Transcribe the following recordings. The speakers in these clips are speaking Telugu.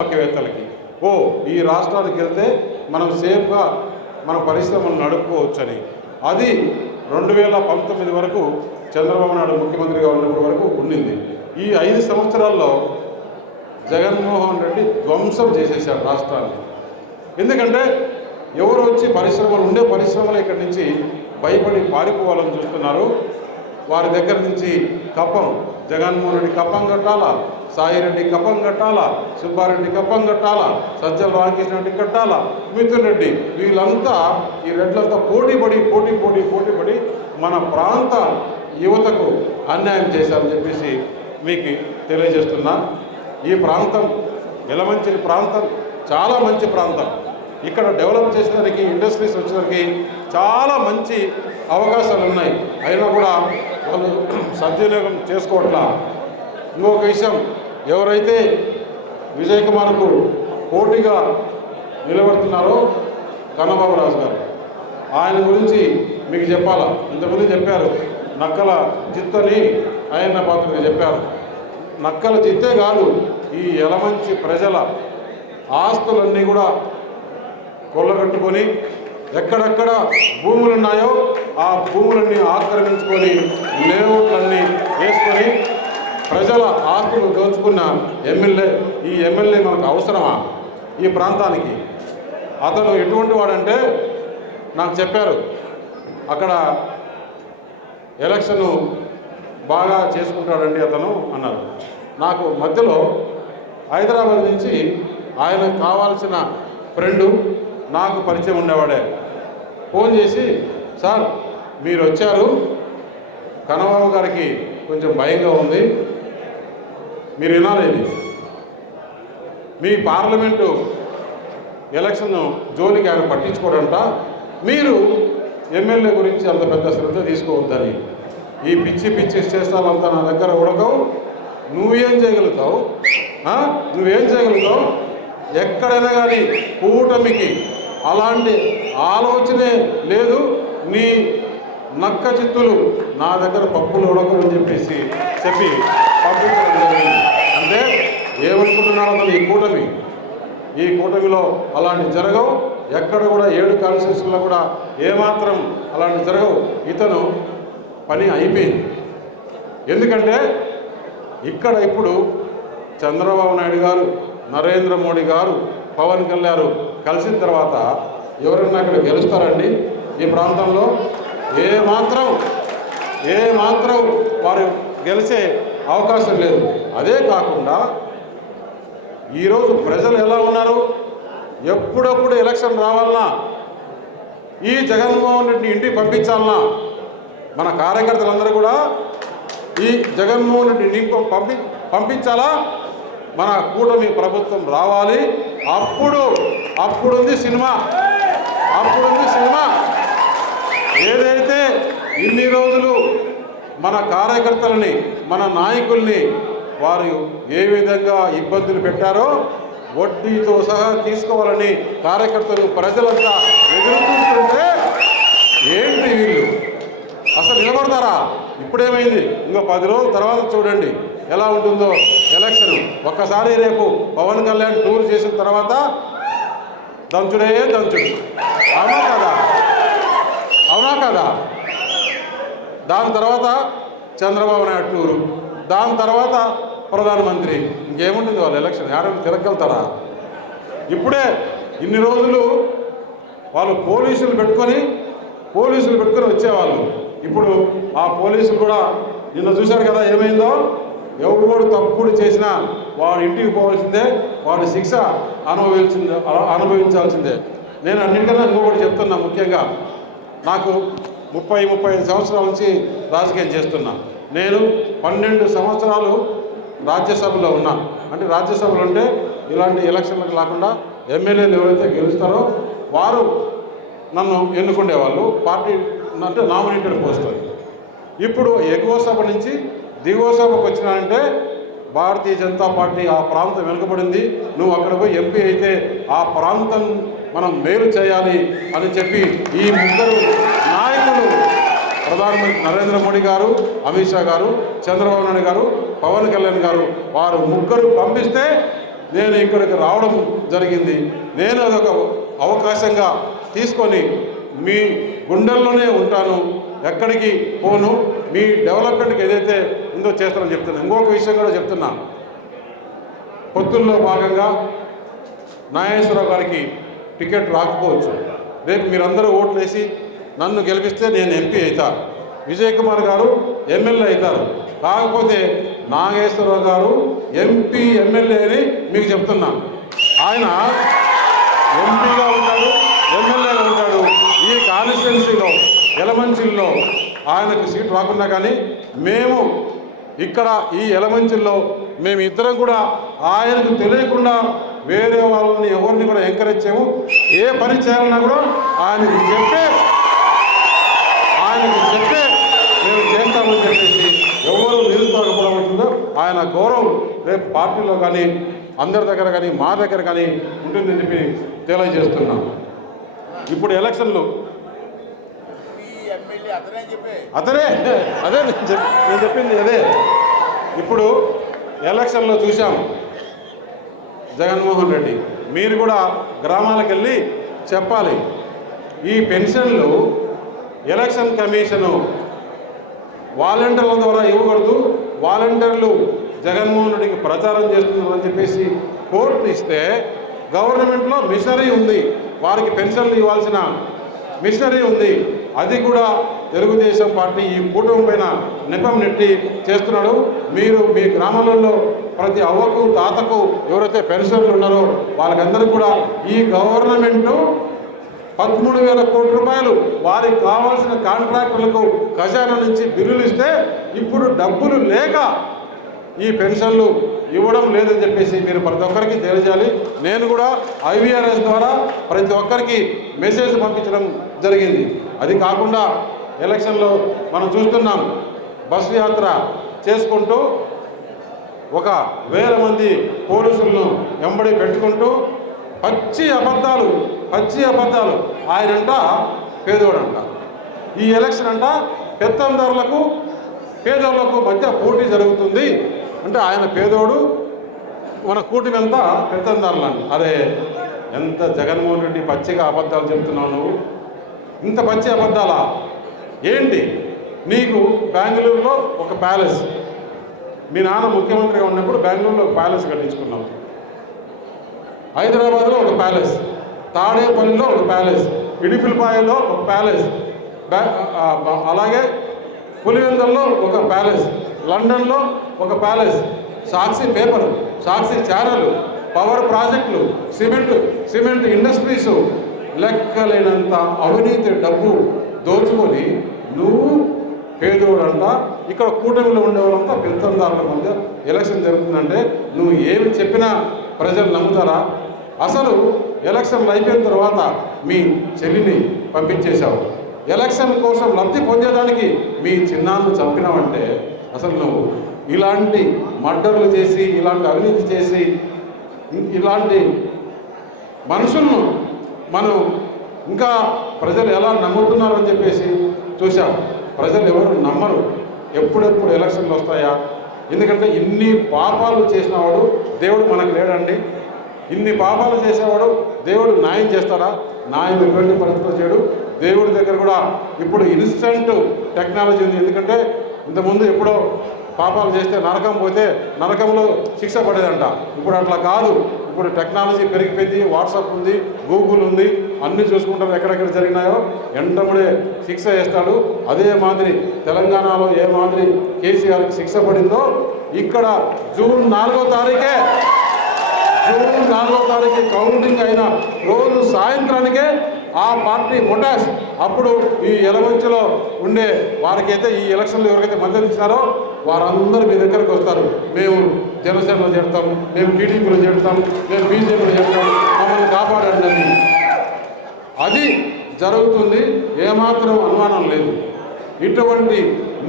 వ్యాపారవేత్తలకి ఈ రాష్ట్రానికి వెళ్తే మనం సేఫ్గా మన పరిశ్రమలు నడుపుకోవచ్చని. అది 2019 వరకు చంద్రబాబు నాయుడు ముఖ్యమంత్రిగా ఉన్నప్పటి వరకు ఉండింది. ఈ 5 సంవత్సరాల్లో జగన్మోహన్ రెడ్డి ధ్వంసం చేసేశారు రాష్ట్రాన్ని. ఎందుకంటే ఎవరు వచ్చి ఉండే పరిశ్రమలు ఇక్కడి నుంచి భయపడి పారిపోవాలని చూస్తున్నారు. వారి దగ్గర నుంచి కప్పం, జగన్మోహన్ రెడ్డి కప్పం కట్టాలా, సాయిరెడ్డి కప్పం కట్టాలా, సుబ్బారెడ్డి కప్పం కట్టాలా, సజ్జల రామకృష్ణ రెడ్డి కట్టాలా, మిథున్ రెడ్డి, వీళ్ళంతా ఈ రెడ్లంతా పోటీపడి మన ప్రాంత యువతకు అన్యాయం చేశారని చెప్పేసి మీకు తెలియజేస్తున్నా. ఈ ప్రాంతం యలమంచిలి ప్రాంతం చాలా మంచి ప్రాంతం. ఇక్కడ డెవలప్ చేసేదానికి ఇండస్ట్రీస్ వచ్చేసరికి చాలా మంచి అవకాశాలు ఉన్నాయి. అయినా కూడా వాళ్ళు సద్వినియోగం చేసుకోవట్లా. ఇంకొక విషయం, ఎవరైతే విజయ్ కుమార్కు పోటీగా నిలబడుతున్నారో కన్నబాబు రాజు గారు, ఆయన గురించి మీకు చెప్పాలా. ఇంతకుముందు చెప్పారు నక్కల జిత్తని ఆయన పాత్రగా చెప్పారు. నక్కల జిత్తే కాదు, ఈ యలమంచి ప్రజల ఆస్తులన్నీ కూడా కొల్లగట్టుకొని ఎక్కడెక్కడ భూములు ఉన్నాయో ఆ భూములన్నీ ఆక్రమించుకొని లేఅవుట్లన్నీ వేసుకొని ప్రజల ఆస్తులు దోచుకున్న ఈ ఎమ్మెల్యే మనకు అవసరమా ఈ ప్రాంతానికి? అతను ఎటువంటి వాడంటే నాకు చెప్పారు, అక్కడ ఎలక్షను బాగా చేసుకుంటాడండి అతను అన్నారు. నాకు మధ్యలో హైదరాబాద్ నుంచి ఆయనకు కావాల్సిన ఫ్రెండు నాకు పరిచయం ఉండేవాడే ఫోన్ చేసి, సార్ మీరు వచ్చారు, కన్నబాబు గారికి కొంచెం భయంగా ఉంది, మీరు వినాలేదు, మీ పార్లమెంటు ఎలక్షన్ జోలికి ఆయన పట్టించుకోడంట, మీరు ఎమ్మెల్యే గురించి అంత పెద్ద శ్రద్ధ తీసుకోవద్దని, ఈ పిచ్చి చేస్తానంతా నా దగ్గర ఉడకవు, నువ్వేం చేయగలుగుతావు, ఎక్కడైనా కానీ కూటమికి అలాంటి ఆలోచనే లేదు, నీ నక్క చిత్తులు నా దగ్గర పప్పులు ఉడకవు అని చెప్పి పంపించడం జరిగింది. అంటే ఏమనుకుంటున్నారో అతను ఈ కూటమిలో అలాంటి జరగవు, ఎక్కడ కూడా 7 కాన్స్టిట్యూషన్లో కూడా ఏమాత్రం అలాంటి జరగవు. ఇతను పని అయిపోయింది. ఎందుకంటే ఇక్కడ ఇప్పుడు చంద్రబాబు నాయుడు గారు, నరేంద్ర మోడీ గారు, పవన్ కళ్యాణ్ కలిసిన తర్వాత ఎవరన్నా ఇక్కడ గెలుస్తారండి? ఈ ప్రాంతంలో ఏమాత్రం వారు గెలిచే అవకాశం లేదు. అదే కాకుండా ఈరోజు ప్రజలు ఎలా ఉన్నారు, ఎప్పుడప్పుడు ఎలక్షన్ రావాలన్నా ఈ జగన్మోహన్ రెడ్డి ఇంటికి పంపించాలన్నా మన కార్యకర్తలందరూ కూడా ఈ జగన్మోహన్ రెడ్డి ఇంటికి పంపించాలా, మన కూటమి ప్రభుత్వం రావాలి, అప్పుడుంది సినిమా. ఏదైతే ఇన్ని రోజులు మన కార్యకర్తలని, మన నాయకుల్ని వారు ఏ విధంగా ఇబ్బందులు పెట్టారో వడ్డీతో సహా తీసుకోవాలని కార్యకర్తలు ప్రజలంతా ఎదుర్కొంటుంటే ఏంటి వీళ్ళు అసలు నిలబడతారా? ఇప్పుడేమైంది, ఇంకో 10 రోజుల తర్వాత చూడండి ఎలా ఉంటుందో ఎలక్షన్. ఒక్కసారి రేపు పవన్ కళ్యాణ్ టూర్ చేసిన తర్వాత దంచుడు. అవునా కదా? దాని తర్వాత చంద్రబాబు నాయుడు టూరు, దాని తర్వాత ప్రధానమంత్రి. ఇంకేముంటుంది వాళ్ళు ఎలక్షన్? ఎవరైనా తిరగలుగుతారా? ఇప్పుడే ఇన్ని రోజులు వాళ్ళు పోలీసులు పెట్టుకొని వచ్చేవాళ్ళు. ఇప్పుడు ఆ పోలీసులు కూడా నిన్న చూశారు కదా ఏమైందో. ఎవరు తప్పుడు చేసినా వాడు ఇంటికి పోవాల్సిందే, వాడు శిక్ష అనుభవించాల్సిందే. నేను అన్నిటికన్నా ఇంకొకటి చెప్తున్నా, ముఖ్యంగా నాకు 35 సంవత్సరాల నుంచి రాజకీయం చేస్తున్నా. నేను 12 సంవత్సరాలు రాజ్యసభలో ఉన్నా. అంటే రాజ్యసభలో అంటే ఇలాంటి ఎలక్షన్లకు కాకుండా ఎమ్మెల్యేలు ఎవరైతే గెలుస్తారో వారు నన్ను ఎన్నుకునేవాళ్ళు, పార్టీ అంటే నామినేటెడ్ పోస్టులు. ఇప్పుడు ఎగువ సభ నుంచి దిగువ సభకు వచ్చినానంటే భారతీయ జనతా పార్టీ ఆ ప్రాంతం వెనుకబడింది, నువ్వు అక్కడ పోయి ఎంపీ అయితే ఆ ప్రాంతం మనం మేలు చేయాలి అని చెప్పి ఈ 3 నాయకులు, ప్రధానమంత్రి నరేంద్ర మోడీ గారు, అమిత్ షా గారు, చంద్రబాబు నాయుడు గారు, పవన్ కళ్యాణ్ గారు, వారు 3 పంపిస్తే నేను ఇక్కడికి రావడం జరిగింది. నేను అదొక అవకాశంగా తీసుకొని మీ గుండెల్లోనే ఉంటాను, ఎక్కడికి పోను, మీ డెవలప్మెంట్కి ఏదైతే ఉందో చేస్తానని చెప్తున్నాను. ఇంకొక విషయం కూడా చెప్తున్నా, పొత్తుల్లో భాగంగా నాగేశ్వరరావు గారికి టికెట్ రాకపోవచ్చు. రేపు మీరందరూ ఓట్లు వేసి నన్ను గెలిపిస్తే నేను ఎంపీ అవుతా, విజయ్ కుమార్ గారు ఎమ్మెల్యే అవుతారు. కాకపోతే నాగేశ్వరరావు గారు ఎంపీ ఎమ్మెల్యే అని మీకు చెప్తున్నా. ఆయన ఎంపీగా ఉంటాడు, ఎమ్మెల్యేగా ఉంటాడు. ఈ కాన్స్టిట్యున్సీలో యలమంచిల్లో ఆయనకు సీట్ రాకున్నా కానీ మేము ఇక్కడ ఈ యలమంచిల్లో మేమిద్దరం కూడా ఆయనకు తెలియకుండా వేరే వాళ్ళని ఎవరిని కూడా ఎంకరేజ్ చేయము. ఏ పని చేయాలన్నా కూడా ఆయనకు చెప్పే మేము చేస్తామని చెప్పేసి ఎవరు నిరుత్సాహపడబడుతుందో ఆయన గౌరవం రేపు పార్టీలో కానీ అందరి దగ్గర కానీ మా దగ్గర కానీ ఉంటుందని చెప్పి తెలియజేస్తున్నాం. ఇప్పుడు ఎలక్షన్లు అదే నేను చెప్పింది అదే. ఇప్పుడు ఎలక్షన్లో చూసాం జగన్మోహన్ రెడ్డి, మీరు కూడా గ్రామాలకు వెళ్ళి చెప్పాలి, ఈ పెన్షన్లు ఎలక్షన్ కమిషను వాలంటీర్ల ద్వారా ఇవ్వకూడదు, వాలంటీర్లు జగన్మోహన్ రెడ్డికి ప్రచారం చేస్తున్నారని చెప్పేసి కోర్టు ఇస్తే గవర్నమెంట్లో మిషనరీ ఉంది, వారికి పెన్షన్లు ఇవ్వాల్సిన మిషనరీ ఉంది. అది కూడా తెలుగుదేశం పార్టీ ఈ కూటమి పైన నెపం నెట్టి చేస్తున్నాడు. మీరు మీ గ్రామాలలో ప్రతి అవ్వకు తాతకు ఎవరైతే పెన్షన్లు ఉన్నారో వాళ్ళకందరికీ కూడా ఈ గవర్నమెంటు 13,000 కోట్ల రూపాయలు వారికి కావాల్సిన కాంట్రాక్టులకు ఖజానా నుంచి బిల్లులు ఇస్తే ఇప్పుడు డబ్బులు లేక ఈ పెన్షన్లు ఇవ్వడం లేదని చెప్పేసి మీరు ప్రతి ఒక్కరికి తెలియజేయాలి. నేను కూడా IVRS ద్వారా ప్రతి ఒక్కరికి మెసేజ్ పంపించడం జరిగింది. అది కాకుండా ఎలక్షన్లో మనం చూస్తున్నాం, బస్సు యాత్ర చేసుకుంటూ 1,000 మంది పోలీసులను వెంబడి పెట్టుకుంటూ పచ్చి అబద్ధాలు ఆయనంట పేదోడంట. ఈ ఎలక్షన్ అంట పెత్తందారులకు పేదోళ్లకు మధ్య పోటీ జరుగుతుంది అంటే ఆయన పేదోడు, మన కూటమి అంతా పెత్తందారులు అంట. అరే ఎంత జగన్మోహన్ రెడ్డి పచ్చిగా అబద్ధాలు చెప్తున్నావు నువ్వు, ఇంత పచ్చి అబద్ధాలా ఏంటి? నీకు బెంగళూరులో ఒక ప్యాలెస్, మీ నాన్న ముఖ్యమంత్రిగా ఉన్నప్పుడు బెంగళూరులో ఒక ప్యాలెస్ కట్టించుకున్నావు, హైదరాబాద్లో ఒక ప్యాలెస్, తాడేపల్లిలో ఒక ప్యాలెస్, ఇడిపిల్పాయలో ఒక ప్యాలెస్, అలాగే పులివెందుల్లో ఒక ప్యాలెస్, లండన్లో ఒక ప్యాలెస్, సాక్షి పేపర్, సాక్షి ఛానల్, పవర్ ప్రాజెక్టులు, సిమెంట్ ఇండస్ట్రీసు, లెక్కలేనంత అవినీతి డబ్బు దోచుకొని నువ్వు పేదోడంట. ఇక్కడ కూటమిలో ఉండేవాళ్ళంతా పెత్తందారుల మధ్య ఎలక్షన్ జరుగుతుందంటే నువ్వు ఏమి చెప్పినా ప్రజలు నమ్ముతారా? అసలు ఎలక్షన్లు అయిపోయిన తర్వాత మీ చెల్లిని పంపించేశావు, ఎలక్షన్ కోసం లబ్ధి పొందేదానికి మీ చిన్నాన్ని చంపినావంటే అసలు నువ్వు ఇలాంటి మర్డర్లు చేసి, ఇలాంటి అవినీతి చేసి, ఇలాంటి మనుషులను మనం ఇంకా ప్రజలు ఎలా నమ్ముతున్నారని చెప్పేసి చూసాం. ప్రజలు ఎవరు నమ్మరు ఎప్పుడెప్పుడు ఎలక్షన్లు వస్తాయా. ఎందుకంటే ఇన్ని పాపాలు చేసినవాడు దేవుడు మనకు లేడండి. ఇన్ని పాపాలు చేసేవాడు దేవుడు న్యాయం చేస్తాడా? న్యాయం ఎటువంటి పరిస్థితులు చేయడు. దేవుడి దగ్గర కూడా ఇప్పుడు ఇన్స్టంట్ టెక్నాలజీ ఉంది. ఎందుకంటే ఇంతకుముందు ఎప్పుడో పాపాలు చేస్తే నరకం పోతే నరకంలో శిక్ష పడేదంట. ఇప్పుడు అట్లా కాదు. ఇప్పుడు టెక్నాలజీ పెరిగిపోయింది, వాట్సాప్ ఉంది, గూగుల్ ఉంది, అన్నీ చూసుకుంటారు. ఎక్కడెక్కడ జరిగినాయో ఎంటముడే శిక్ష వేస్తాడు. అదే మాదిరి తెలంగాణలో ఏ మాదిరి కేసీఆర్కి శిక్ష పడిందో ఇక్కడ జూన్ 4వ తారీఖే కౌంటింగ్ అయిన రోజు సాయంత్రానికే ఆ పార్టీ మొటాస్ అప్పుడు ఈ యలమంచిలో ఉండే వారికైతే ఈ ఎలక్షన్లో ఎవరికైతే మద్దతు ఇచ్చారో వారందరూ మీ దగ్గరకు వస్తారు. మేము జనసేనలో చేరుతాం, మేము టీడీపీలో చేరుతాం, మేము బీజేపీలో చేరుతాం, మమ్మల్ని కాపాడండి అని. అది జరుగుతుంది, ఏమాత్రం అనుమానం లేదు. ఇటువంటి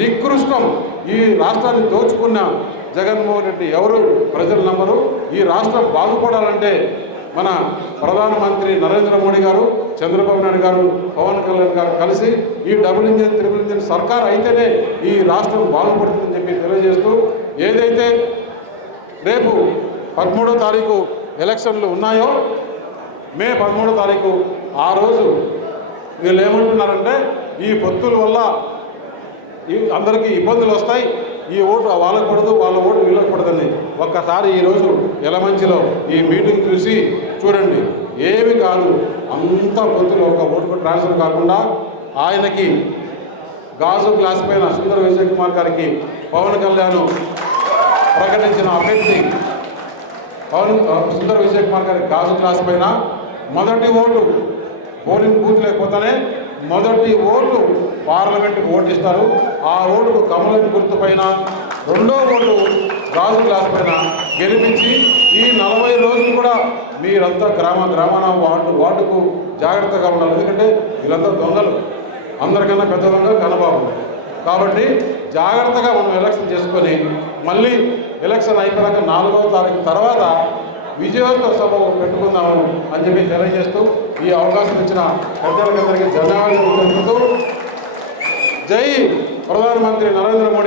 నికృష్టం ఈ రాష్ట్రాన్ని దోచుకున్న జగన్మోహన్ రెడ్డి ఎవరు ప్రజలు నమ్మరు. ఈ రాష్ట్రం బాగుపడాలంటే మన ప్రధానమంత్రి నరేంద్ర మోడీ గారు, చంద్రబాబు నాయుడు గారు, పవన్ కళ్యాణ్ గారు కలిసి ఈ డబుల్ ఇంజిన్ ట్రిపుల్ ఇంజిన్ సర్కార్ అయితేనే ఈ రాష్ట్రం బాగుపడుతుందని చెప్పి తెలియజేస్తూ, ఏదైతే రేపు 13వ తారీఖు ఎలక్షన్లు ఉన్నాయో మే 13వ తారీఖు ఆ రోజు వీళ్ళు ఏమంటున్నారంటే ఈ పొత్తుల వల్ల అందరికీ ఇబ్బందులు వస్తాయి, ఈ ఓటు వాళ్ళకు పడదు, వాళ్ళ ఓటు వీళ్ళకి పడదని. ఒక్కసారి ఈరోజు యలమంచిలో ఈ మీటింగ్ చూసి చూడండి, ఏమి కాదు, అంతా పొత్తులు. ఒక ఓటుకు ట్రాన్స్ఫర్ కాకుండా ఆయనకి గాజు గ్లాస్ పైన సుందర విజయ్ కుమార్ గారికి పవన్ కళ్యాణ్ ప్రకటించిన అభ్యర్థి సుందర విజయ్ కుమార్ గారికి గాజు గ్లాస్ పైన మొదటి ఓటు పోలింగ్ బూత్ లేకపోతేనే మొదటి ఓటు పార్లమెంటుకు ఓటు ఇస్తారు. ఆ ఓటుకు కమలం గుర్తు పైన, రెండో ఓటు గాజు గ్లాస్ పైన గెలిపించి ఈ 40 రోజులు కూడా మీరంతా గ్రామాన వార్డుకు జాగ్రత్తగా ఉండాలి. ఎందుకంటే వీళ్ళంతా దొంగలు, అందరికన్నా పెద్ద దొంగ కన్నబాబు. కాబట్టి జాగ్రత్తగా మనం ఎలక్షన్ చేసుకొని మళ్ళీ ఎలక్షన్ అయిపోయాక 4వ తారీఖు తర్వాత విజయోత్సవ సభ పెట్టుకుందాము అని చెప్పి తెలియజేస్తూ ఈ అవకాశం ఇచ్చిన పెద్దలందరికీ ధన్యవాదాలు తెలుపుతూ జై ప్రధానమంత్రి నరేంద్ర మోడీ.